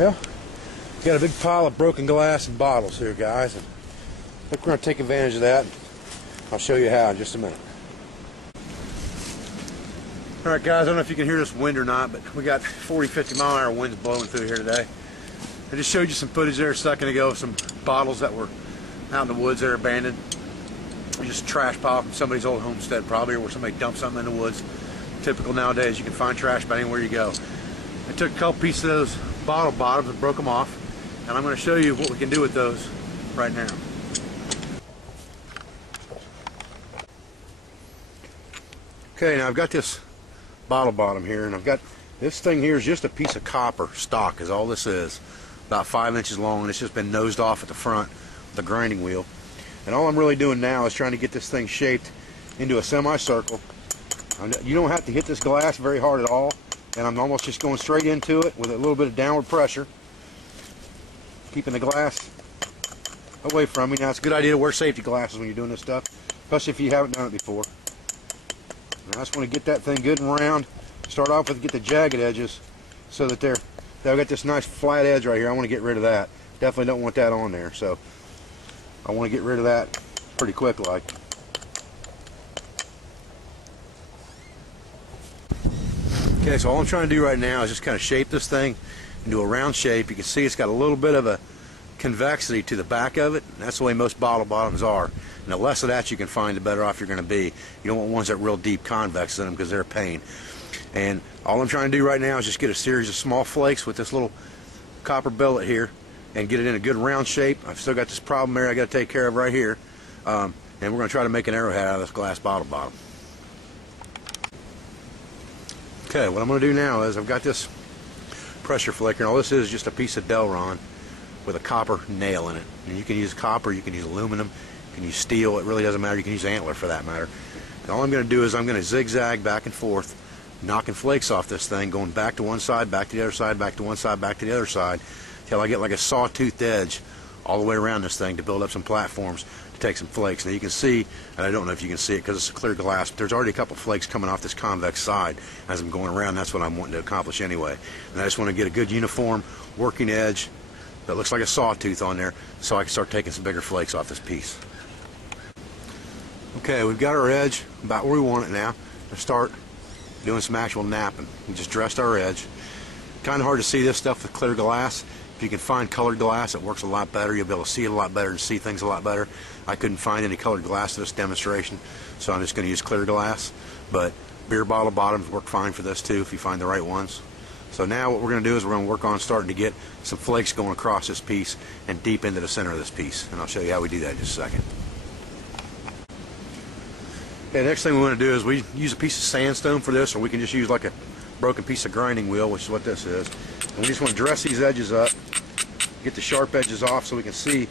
Well, got a big pile of broken glass and bottles here, guys, and I think we're going to take advantage of that. I'll show you how in just a minute. Alright guys, I don't know if you can hear this wind or not, but we got 40-50 mile an hour winds blowing through here today. I just showed you some footage there a second ago of some bottles that were out in the woods that are abandoned. Just a trash pile from somebody's old homestead probably, or where somebody dumped something in the woods. Typical nowadays, you can find trash about anywhere you go. I took a couple pieces of those bottle bottoms and broke them off, and I'm going to show you what we can do with those right now. Okay, now I've got this bottle bottom here, and I've got this thing here is just a piece of copper stock is all this is, about 5 inches long, and it's just been nosed off at the front with the grinding wheel. And all I'm really doing now is trying to get this thing shaped into a semicircle. You don't have to hit this glass very hard at all, and I'm almost just going straight into it with a little bit of downward pressure, keeping the glass away from me. Now it's a good idea to wear safety glasses when you're doing this stuff, especially if you haven't done it before. I just want to get that thing good and round. Start off with get the jagged edges so that I've got this nice flat edge right here. I want to get rid of that. Definitely don't want that on there, so I want to get rid of that pretty quick like. Okay, so all I'm trying to do right now is just kind of shape this thing into a round shape. You can see it's got a little bit of a convexity to the back of it. That's the way most bottle bottoms are. And the less of that you can find, the better off you're going to be. You don't want ones that are real deep convex in them because they're a pain. And all I'm trying to do right now is just get a series of small flakes with this little copper billet here and get it in a good round shape. I've still got this problem here I got to take care of right here. And we're going to try to make an arrowhead out of this glass bottle bottom. Okay, what I'm going to do now is I've got this pressure flaker, and all this is just a piece of Delron with a copper nail in it. And you can use copper, you can use aluminum, you can use steel, it really doesn't matter, you can use antler for that matter. And all I'm going to do is I'm going to zigzag back and forth, knocking flakes off this thing, going back to one side, back to the other side, back to one side, back to the other side, till I get like a sawtoothed edge all the way around this thing to build up some platforms to take some flakes. Now you can see, and I don't know if you can see it because it's a clear glass, but there's already a couple flakes coming off this convex side as I'm going around. That's what I'm wanting to accomplish anyway. And I just want to get a good uniform working edge that looks like a sawtooth on there so I can start taking some bigger flakes off this piece. Okay, we've got our edge about where we want it now. Let's start doing some actual napping. We just dressed our edge. Kind of hard to see this stuff with clear glass. If you can find colored glass, it works a lot better. You'll be able to see it a lot better and see things a lot better. I couldn't find any colored glass for this demonstration, so I'm just going to use clear glass. But beer bottle bottoms work fine for this too if you find the right ones. So now what we're going to do is we're going to work on starting to get some flakes going across this piece and deep into the center of this piece. And I'll show you how we do that in just a second. Okay, next thing we want to do is we use a piece of sandstone for this, or we can just use like a broken piece of grinding wheel, which is what this is. And we just want to dress these edges up, get the sharp edges off so we can see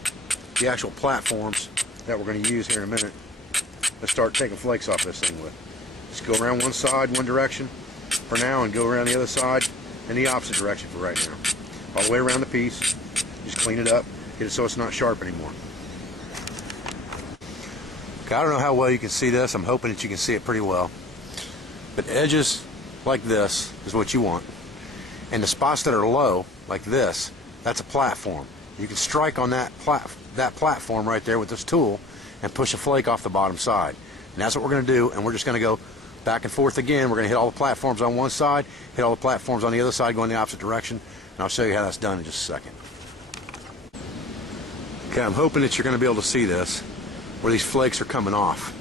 the actual platforms that we're going to use here in a minute. Let's start taking flakes off this thing with. Just go around one side, one direction for now, and go around the other side in the opposite direction for right now. All the way around the piece. Just clean it up, get it so it's not sharp anymore. Okay, I don't know how well you can see this. I'm hoping that you can see it pretty well. But edges like this is what you want. And the spots that are low, like this, that's a platform. You can strike on that platform right there with this tool and push a flake off the bottom side. And that's what we're going to do, and we're just going to go back and forth again. We're going to hit all the platforms on one side, hit all the platforms on the other side, going the opposite direction, and I'll show you how that's done in just a second. Okay, I'm hoping that you're going to be able to see this, where these flakes are coming off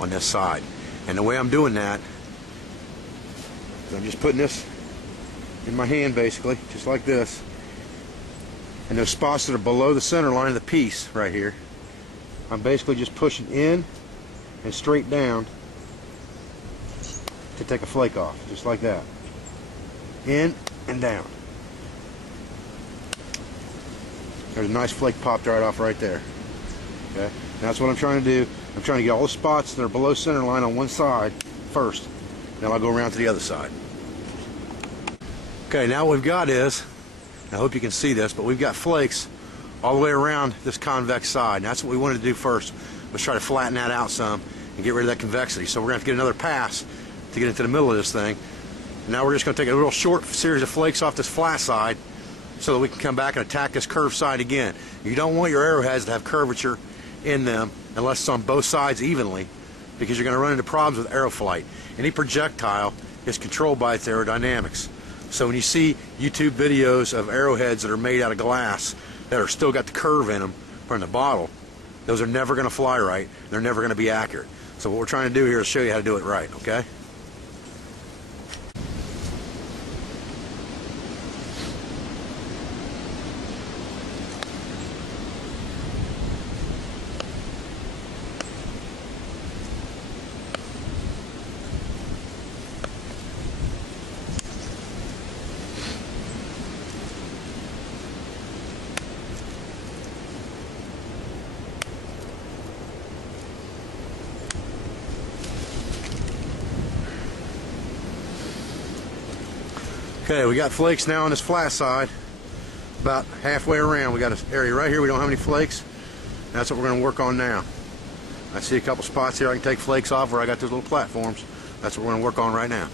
on this side. And the way I'm doing that is I'm just putting this in my hand basically, just like this. And those spots that are below the center line of the piece right here, I'm basically just pushing in and straight down to take a flake off, just like that. In and down. There's a nice flake popped right off right there. Okay, and that's what I'm trying to do. I'm trying to get all the spots that are below center line on one side first. Then I'll go around to the other side. Okay, now what we've got is, I hope you can see this, but we've got flakes all the way around this convex side. And that's what we wanted to do first. Let's try to flatten that out some and get rid of that convexity. So we're going to have to get another pass to get into the middle of this thing. And now we're just going to take a little short series of flakes off this flat side, so that we can come back and attack this curved side again. You don't want your arrowheads to have curvature in them unless it's on both sides evenly, because you're going to run into problems with arrow flight. Any projectile is controlled by its aerodynamics. So when you see YouTube videos of arrowheads that are made out of glass that are still got the curve in them from the bottle, those are never going to fly right. They're never going to be accurate. So what we're trying to do here is show you how to do it right, okay? Okay, we got flakes now on this flat side, about halfway around. We got an area right here we don't have any flakes. That's what we're going to work on now. I see a couple spots here I can take flakes off where I got those little platforms. That's what we're going to work on right now.